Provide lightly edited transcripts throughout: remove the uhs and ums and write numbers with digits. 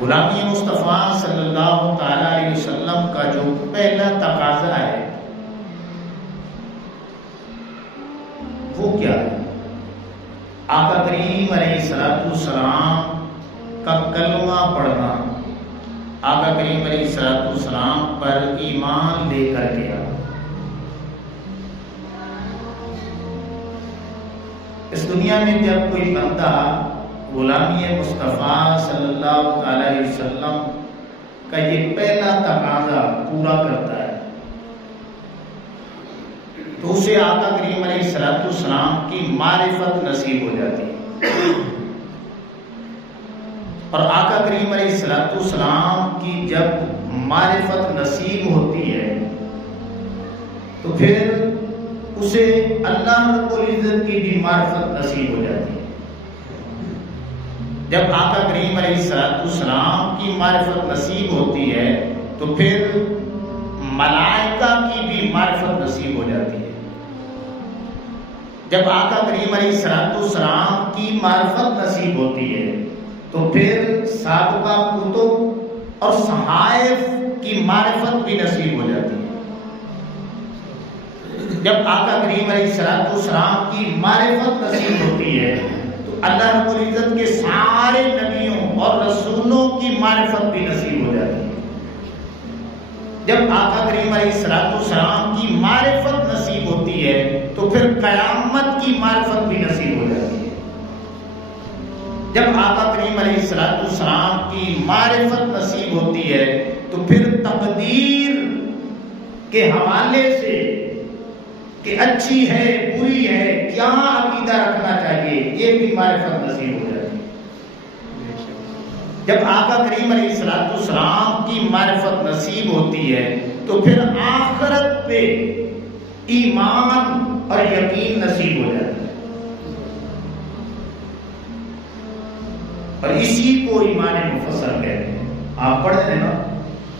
غلامی مصطفیٰ صلی اللہ تعالی علیہ وسلم کا جو پہلا تقاضا ہے وہ کیا ہے؟ آقا کریم علیہ السلام کا کلمہ پڑھنا، آقا کریم علیہ السلام پر ایمان لے کر کے آنا۔ اس دنیا میں جب کوئی بندہ غلامی مصطفیٰ صلی اللہ علیہ وسلم کا یہ پہلا تقاضا پورا کرتا ہے تو اسے آقا کریم علیہ السلام کی معرفت نصیب ہو جاتی ہے، اور آقا کریم علیہ السلام کی جب معرفت نصیب ہوتی ہے تو پھر اسے اللہ رب العزت کی بھی معرفت نصیب ہو جاتی ہے۔ جب آقا کریم علیہ السلام کی معرفت نصیب ہوتی ہے تو پھر ملائکہ کی بھی معرفت نصیب ہو جاتی ہے۔ جب آقا کریم علیہ السلام کی معرفت نصیب ہوتی ہے تو پھر سابقہ کتب اور صحائف کی معرفت بھی نصیب ہو جاتی ہے۔ جب آقا کریم علیہ السلام کی معرفت نصیب ہوتی ہے تو اللہ رب العزت کے سارے نبیوں اور رسولوں کی معرفت بھی نصیب ہو جاتی ہے۔ جب آقا کریم علیہ السلام کی معرفت نصیب ہوتی ہے تو پھر قیامت کی معرفت بھی نصیب ہو جاتی ہے۔ جب آقا کریم علیہ السلام کی معرفت نصیب ہوتی ہے تو پھر تقدیر کے حوالے سے کہ اچھی ہے بری ہے کیا عقیدہ رکھنا چاہیے یہ بھی معرفت نصیب ہو جاتی ہے۔ جب آقا کریم علیہ السلام کی معرفت نصیب ہوتی ہے تو پھر آخرت پہ ایمان اور یقین نصیب ہو جاتا ہے، اور اسی کو ایمان مفصل کہتے ہیں۔ آپ پڑھتے ہیں نا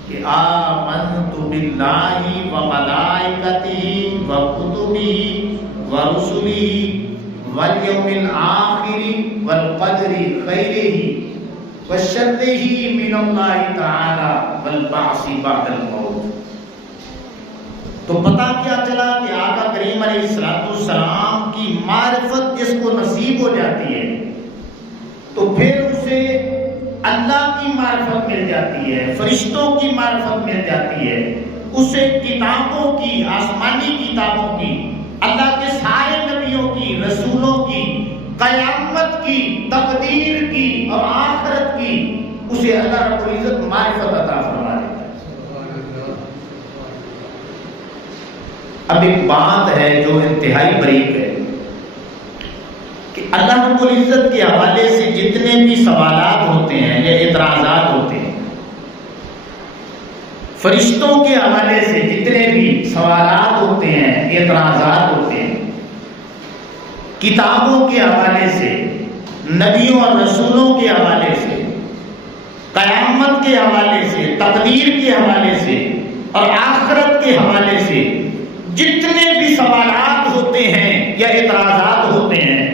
کہ آمنت باللہ وملائکتہ وکتبہ ورسلہ والیوم الآخر والقدر خیرہ وشرہ من اللہ تعالی والبعث بعد الموت۔ تو پتہ کیا چلا کہ آقا کریم علیہ السلام کی معرفت جس کو نصیب ہو جاتی ہے تو پھر اسے اللہ کی معرفت مل جاتی ہے، فرشتوں کی معرفت مل جاتی ہے، اسے کتابوں کی، آسمانی کتابوں کی، اللہ کے سارے نبیوں کی، رسولوں کی، قیامت کی، تقدیر کی اور آخرت کی اسے اللہ رب العزت معرفت عطا فرما دیتا ہے۔ اب ایک بات ہے جو انتہائی باریک ہے کہ اللہ رب العزت کے حوالے سے جتنے بھی سوالات ہوتے ہیں یا اعتراضات ہوتے ہیں، فرشتوں کے حوالے سے جتنے بھی سوالات ہوتے ہیں اعتراضات ہوتے ہیں، کتابوں کے حوالے سے، نبیوں اور رسولوں کے حوالے سے، قیامت کے حوالے سے، تقدیر کے حوالے سے اور آخرت کے حوالے سے جتنے بھی سوالات ہوتے ہیں یا اعتراضات ہوتے ہیں،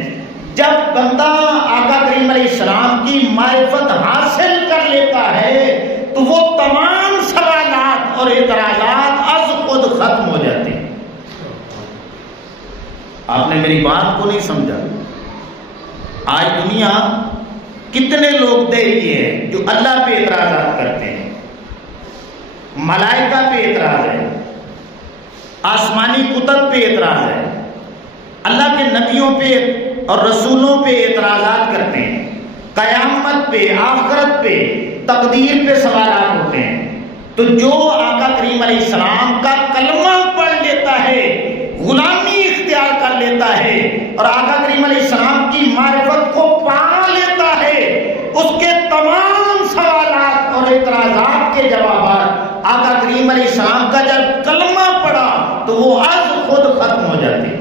جب بندہ آقا کریم علیہ السلام کی معرفت حاصل کر لیتا ہے تو وہ تمام سوالات اور اعتراضات از خود ختم ہو جاتے ہیں۔ آپ نے میری بات کو نہیں سمجھا۔ آج دنیا کتنے لوگ دیکھیے ہیں جو اللہ پہ اعتراضات کرتے ہیں، ملائکہ پہ اعتراض ہے، آسمانی کتب پہ اعتراض ہے، اللہ کے نبیوں پہ اور رسولوں پہ اعتراضات کرتے ہیں، قیامت پہ، آخرت پہ، تقدیر پہ سوالات ہوتے ہیں۔ تو جو آقا کریم علیہ السلام کا کلمہ پڑھ لیتا ہے، غلامی اختیار کر لیتا ہے اور آقا کریم علیہ السلام کی معرفت کو پا لیتا ہے، اس کے تمام سوالات اور اعتراضات کے جوابات آقا کریم علیہ السلام کا جب کلمہ پڑھا تو وہ از خود ختم ہو جاتے ہیں۔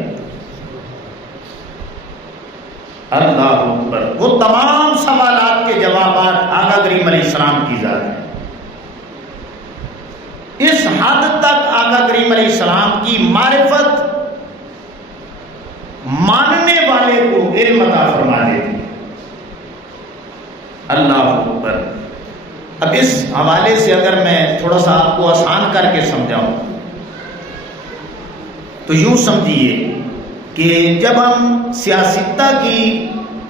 اللہ اکبر، وہ تمام سوالات کے جوابات آقا کریم علیہ السلام کی ذات ہے۔ اس حد تک آقا کریم علیہ السلام کی معرفت ماننے والے کو علم عطا فرما دیتی ہے۔ اللہ اکبر۔ اب اس حوالے سے اگر میں تھوڑا سا آپ کو آسان کر کے سمجھاؤں تو یوں سمجھیے کہ جب ہم سیاستہ کی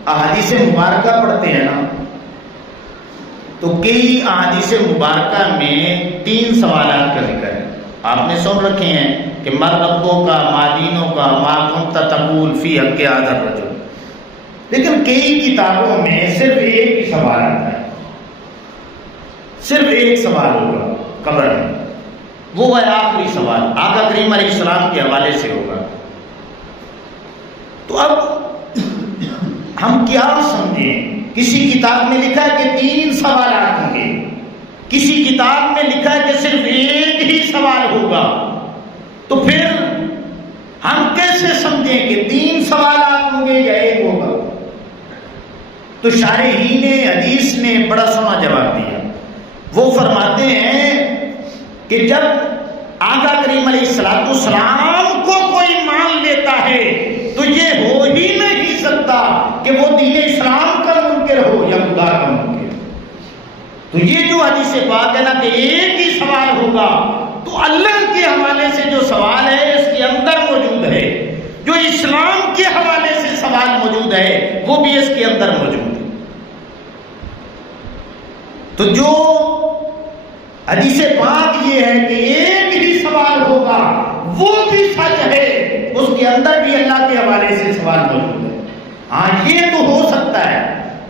احادیث مبارکہ پڑھتے ہیں نا تو کئی احادیث مبارکہ میں 3 سوالات کا ذکر ہے. آپ نے سن رکھے ہیں کہ مر ربوں کا، ما دینوں کا، ما کنت تقول فی حق ھذا الرجل، لیکن کئی کتابوں میں صرف ایک ہی سوال آتا ہے، صرف ایک سوال ہوگا قبر میں، وہ ہے آخری سوال، آقا کریم علیہ السلام کے حوالے سے ہوگا. تو اب ہم کیا سمجھیں؟ کسی کتاب میں لکھا ہے کہ 3 سوالات ہوں گے، کسی کتاب میں لکھا ہے کہ صرف ایک ہی سوال ہوگا، تو پھر ہم کیسے سمجھیں کہ 3 سوالات ہوں گے یا ایک ہوگا؟ تو شارحین حدیث نے بڑا سونا جواب دیا. وہ فرماتے ہیں کہ جب آقا کریم علیہ السلام کو کوئی مان لیتا ہے تو یہ ہو ہی نہیں سکتا کہ وہ دین اسلام کا منکر ہو یا خدا کا منکر. تو یہ جو حدیث پاک ہے نا کہ ایک ہی سوال ہوگا، تو اللہ کے حوالے سے جو سوال ہے اس کے اندر موجود ہے، جو اسلام کے حوالے سے سوال موجود ہے وہ بھی اس کے اندر موجود ہے. تو جو حدیث پاک یہ ہے کہ ایک ہی سوال ہوگا وہ بھی سچ ہے، اس کے اندر بھی اللہ کے حوالے سے سوال موجود ہے. ہاں یہ تو ہو سکتا ہے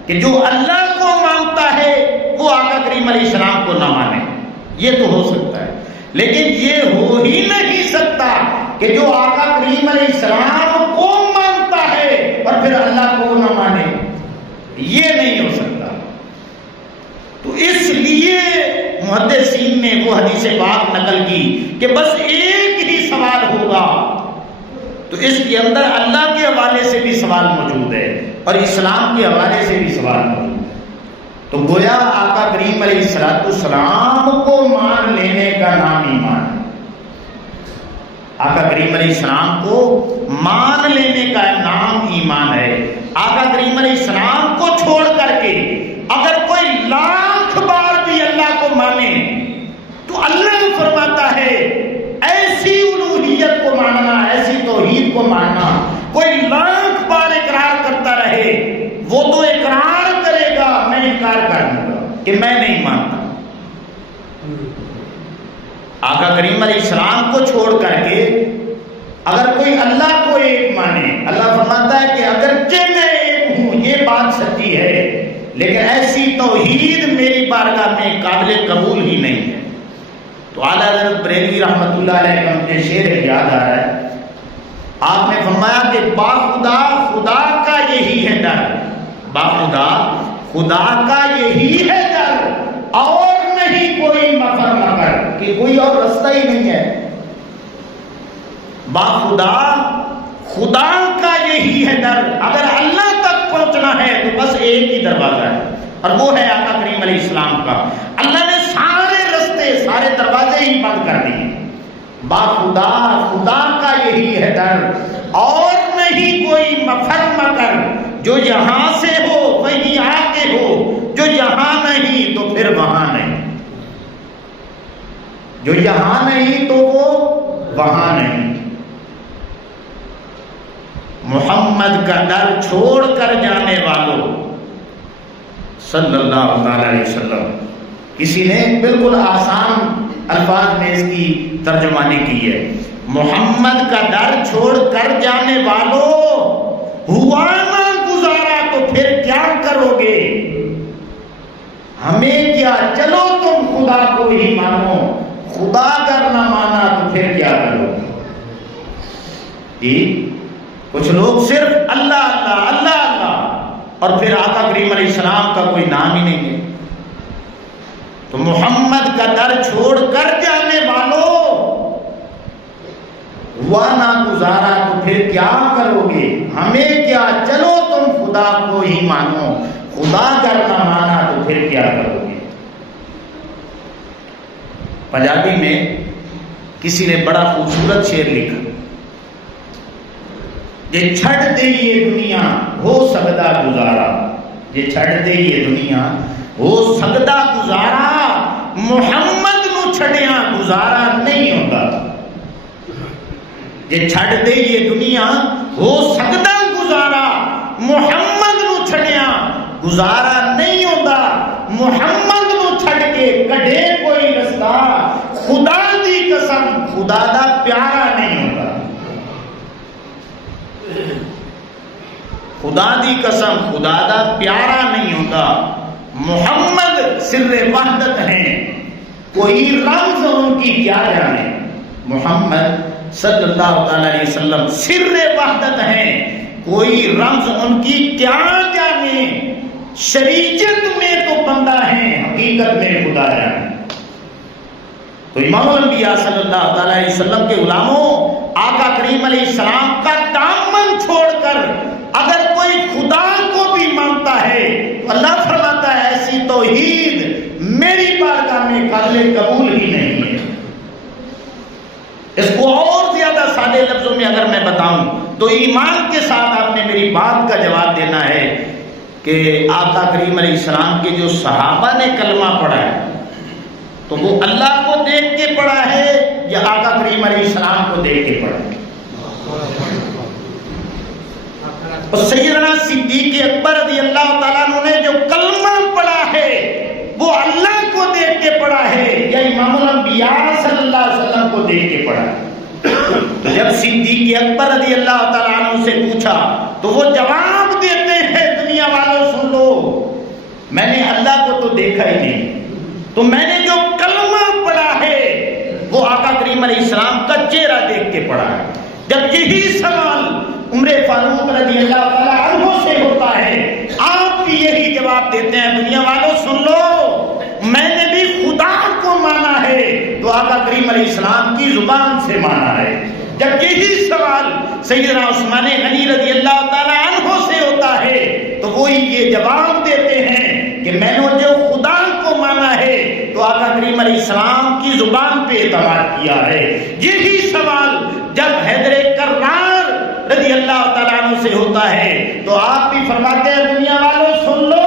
کہ جو اللہ کو مانتا ہے وہ آقا کریم علیہ السلام کو نہ مانے، یہ تو ہو سکتا ہے، لیکن یہ ہو ہی نہیں سکتا کہ جو آقا کریم علیہ السلام کو مانتا ہے اور پھر اللہ کو نہ مانے، یہ نہیں ہو سکتا. تو اس لیے محدثین نے وہ حدیث پاک نقل کی کہ بس ایک ہی سوال ہوگا. تو اس کے اندر اللہ کے حوالے سے بھی سوال موجود ہے اور اسلام کے حوالے سے بھی سوال موجود ہے. تو گویا آقا کریم علیہ السلام کو مان لینے کا نام ایمان ہے. آقا کریم علیہ السلام کو مان لینے کا نام ایمان ہے. آقا کریم علیہ السلام کو چھوڑ کر کے اگر کوئی لاکھ بار بھی اللہ کو مانے تو اللہ فرماتا ہے ایسی الوہیت کو ماننا، ایسی توحید کو ماننا، کوئی لاکھ بار اقرار کرتا رہے وہ تو اقرار کرے گا، میں انکار کر دوں گا کہ میں نہیں مانتا. آقا کریم علیہ السلام کو چھوڑ کر کے اگر کوئی اللہ کو ایک مانے، اللہ فرماتا ہے کہ اگرچہ میں ایک ہوں یہ بات سچی ہے لیکن ایسی توحید میری بارگاہ میں قابل قبول ہی نہیں ہے. تو اعلیٰ حضرت بریلوی رحمۃ اللہ علیہ کا مجھے شعر یاد آ رہا ہے. آپ نے فرمایا کہ باخدا خدا کا یہی ہے ڈر، باخدا خدا کا یہی ہے ڈر، اور نہیں کوئی مفر مگر، کہ کوئی اور رستہ ہی نہیں ہے. باخدا خدا کا یہی ہے ڈر، اگر اللہ تک پہنچنا ہے تو بس ایک ہی دروازہ ہے اور وہ ہے آقا کریم علیہ السلام کا. اللہ نے سارے رستے، سارے دروازے ہی بند کر دیے. باخدا خدا کا یہی ہے ڈر، اور نہیں کوئی مفر مگر، جو یہاں سے ہو وہیں آگے ہو، جو یہاں نہیں تو پھر وہاں نہیں، جو یہاں نہیں تو وہ وہاں نہیں. محمد کا ڈر چھوڑ کر جانے والوں صلی اللہ علیہ وسلم. کسی نے بالکل آسان الفاظ میں اس کی ترجمانی کی ہے. محمد کا ڈر چھوڑ کر جانے والوں، ہوا نہ گزارا تو پھر کیا کرو گے؟ ہمیں کیا، چلو تم خدا کو ہی مانو، خدا اگر نہ مانا تو پھر کیا کرو گے؟ کچھ لوگ صرف اللہ اللہ اللہ اللہ اور پھر آقا کریم علیہ السلام کا کوئی نام ہی نہیں ہے. تو محمد کا در چھوڑ کر جانے والوں، ہوا نہ گزارا تو پھر کیا کرو گے؟ ہمیں کیا، چلو تم خدا کو ہی مانو، خدا اگر نہ مانا تو پھر کیا کرو گے؟ پنجابی میں کسی نے بڑا خوبصورت شعر لکھا، یہ چھڑ دے یہ دنیا ہو سکتا گزارا، جے چھڑ دے یہ دنیا وہ سگدا گزارا محمد نو چھڑیاں گزارا نہیں ہوتا. جے چھڑ دے یہ دنیا وہ سگدا گزارا محمد نو چھڑیاں گزارا نہیں ہوتا. محمد نو چھڑ کے کڈے کوئی رستہ خدا دی قسم خدا دا پیارا نہیں ہوتا. خدا دی قسم خدا دا پیارا نہیں ہوتا. محمد سر وحدت ہیں, کوئی رمز ان کی کیا جانے. محمد صلی اللہ تعالی علیہ وسلم سر وحدت ہیں, کوئی رمز ان کی کیا جانے. شریعت میں تو بندہ ہے, حقیقت میں خدا جانے. تو امام الانبیاء صلی اللہ تعالی علیہ وسلم کے غلاموں, آقا کریم علیہ السلام کا دامن چھوڑ کر اگر کوئی خدا کو بھی مانتا ہے تو اللہ فرماتا ہے ایسی توحید میری بارگاہ میں قابل قبول ہی نہیں ہے. اس کو اور زیادہ سادے لفظوں میں اگر میں بتاؤں تو ایمان کے ساتھ آپ نے میری بات کا جواب دینا ہے کہ آقا کریم علیہ السلام کے جو صحابہ نے کلمہ پڑھا ہے تو وہ اللہ کو دیکھ کے پڑھا ہے یا آقا کریم علیہ السلام کو دیکھ کے پڑھا ہے. اور سیدنا صدیق اکبر رضی اللہ تعالیٰ عنہ نے جو کلمہ پڑھا ہے وہ اللہ کو دیکھ کے پڑھا ہے یا امام الانبیاء صلی اللہ علیہ وسلم کو دیکھ کے پڑھا ہے. جب صدیق اکبر رضی اللہ تعالیٰ عنہ سے پوچھا تو وہ جواب دیتے ہیں دنیا والوں سن لو, میں نے اللہ کو تو دیکھا ہی نہیں, تو میں نے جو کلمہ پڑھا ہے وہ آقا کریم علیہ السلام کا چہرہ دیکھ کے پڑھا ہے. جب یہی سوال عمر فاروق رضی اللہ تعالیٰ عنہ سے ہوتا ہے, آپ بھی یہی جواب دیتے ہیں دنیا والوں سن لو, میں نے بھی خدا کو مانا ہے تو آقا کریم علیہ السلام کی زبان سے مانا ہے. جب یہی سوال سیدنا عثمان غنی رضی اللہ تعالیٰ عنہ سے ہوتا ہے تو وہی یہ جواب دیتے ہیں کہ میں نے جو خدا کو مانا ہے تو آقا کریم علیہ السلام کی زبان پہ اعتماد کیا ہے. یہی سوال جب حیدر کرار رضی اللہ تعالیٰ عنہ سے ہوتا ہے تو آپ بھی فرماتے ہیں دنیا والوں سن لو,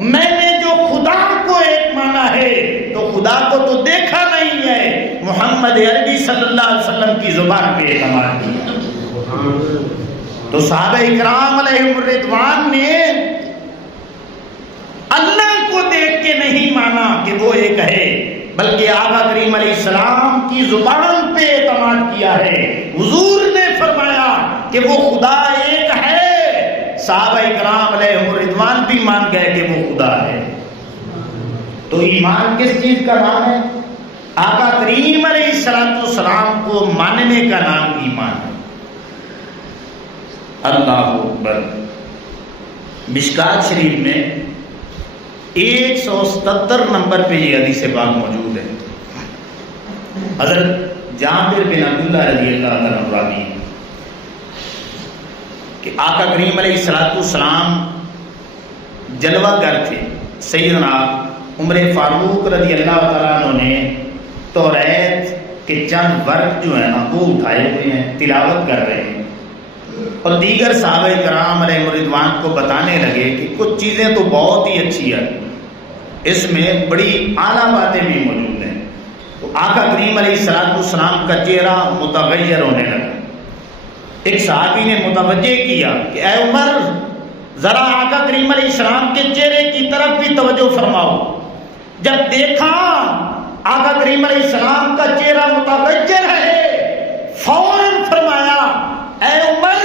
میں نے جو خدا کو ایک مانا ہے تو خدا کو تو دیکھا نہیں ہے, محمد عربی صلی اللہ علیہ وسلم کی زبان پہ اعتماد کیا. تو صحابہ اکرام علیہم الرضوان نے اللہ کو دیکھ کے نہیں مانا کہ وہ ایک ہے, بلکہ آقا کریم علیہ السلام کی زبان پہ اعتماد کیا ہے. حضور نے فرمایا کہ وہ خدا ایک ہے, صحابہ اکرام علیہم الرضوان بھی مان گئے کہ وہ خدا ہے. تو ایمان کس چیز کا نام ہے؟ آقا کریم علیہ السلام کو ماننے کا نام ایمان ہے. اللہ اکبر. مشکات شریف میں 177 نمبر پہ یہ حدیث پاک موجود ہے. حضرت جابر بن عبداللہ رضی اللہ عنہ راوی کہ آقا کریم علیہ السلام جلوہ گر تھے. سیدنا عمر فاروق رضی اللہ تعالیٰ عنہ نے توریت کے چند ورق جو ہیں نا وہ اٹھائے ہوئے ہیں, تلاوت کر رہے ہیں, اور دیگر صحابہ کرام علیہ الرضوان کو بتانے لگے کہ کچھ چیزیں تو بہت ہی اچھی ہیں, اس میں بڑی اعلیٰ باتیں بھی موجود ہیں. تو آقا کریم علیہ السلام کا چہرہ متغیر ہونے لگا. ایک صحابی نے متوجہ کیا کہ اے عمر ذرا آقا کریم علیہ السلام کے چہرے کی طرف بھی توجہ فرماؤ. جب دیکھا آقا کریم علیہ السلام کا چہرہ متغیر ہے, فوراً فرمایا اے عمر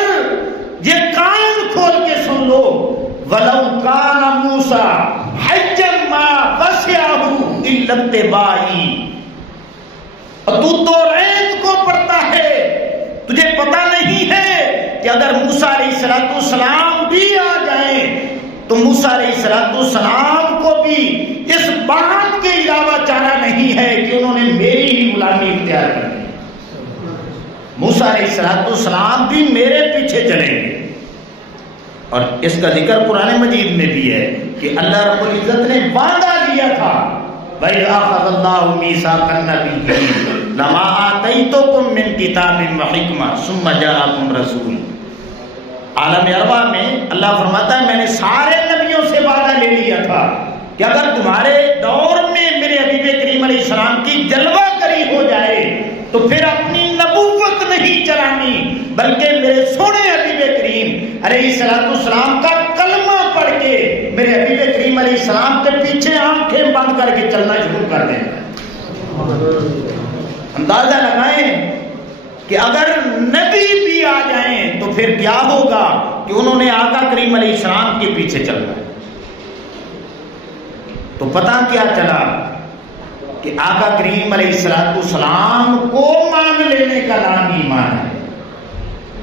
یہ کان کھول کے سن لو, وَلَوْ كَانَ مُوسَىٰ حَجًّا مَا وَسِعَهُ إِلَّا اتِّبَاعِي. اور تو ریت کو پڑھتا ہے, تجھے پتا نہیں ہے کہ اگر موسیٰ علیہ السلام بھی آ جائیں تو موسیٰ علیہ السلام کو بھی اس بات کے علاوہ چارہ نہیں ہے کہ انہوں نے میری ہی غلامی اختیار کر لی. موسیٰ علیہ السلام بھی میرے پیچھے چلیں گے. اور اس کا ذکر قرآن مجید میں بھی ہے کہ اللہ رب العزت نے وعدہ دیا تھا وَإِذْ أَخَذَ اللَّهُ مِيثَاقَ النَّبِيِّينَ لَمَا آتَيْتُكُم مِّن كِتَابٍ وَحِكْمَةٍ ثُمَّ جَاءَكُمْ رَسُولٌ. عالم ارواح میں اللہ فرماتا ہے میں نے سارے نبیوں سے وعدہ لے لیا تھا کہ اگر تمہارے دور میں میرے حبیب کریم علیہ السلام کی جلوہ گری ہو جائے تو پھر اپنی نبوت نہیں چلانی بلکہ میرے سونے حبیب کریم علیہ السلام کا کلمہ پڑھ کے میرے حبیب کریم علیہ السلام کے پیچھے آنکھیں بند کر کے چلنا شروع کر دیں. اندازہ لگائیں کہ اگر نبی بھی آ جائیں تو پھر کیا ہوگا کہ انہوں نے آقا کریم علیہ السلام کے پیچھے چلنا ہے. تو پتہ کیا چلا کہ آقا کریم علیہ السلام کو مان لینے کا نام ایمان ہے.